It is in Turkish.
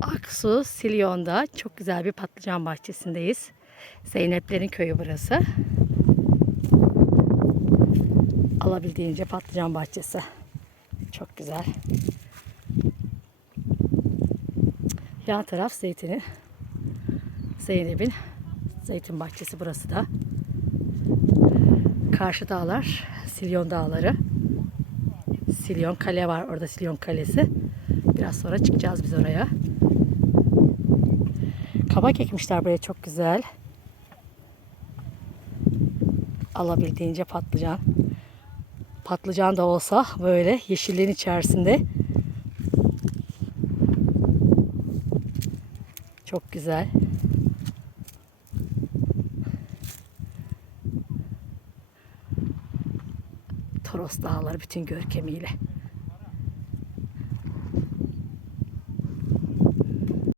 Aksu, Silyon'da çok güzel bir patlıcan bahçesindeyiz. Zeyneplerin köyü burası. Alabildiğince patlıcan bahçesi. Çok güzel. Yan taraf zeytini. Zeynep'in zeytin bahçesi burası da. Karşı dağlar Silyon dağları. Silyon kale var orada Silyon kalesi. Biraz sonra çıkacağız biz oraya. Kabak ekmişler buraya çok güzel. Alabildiğince patlıcan. Patlıcan da olsa böyle yeşilliğin içerisinde. Çok güzel. Toros Dağları bütün görkemiyle.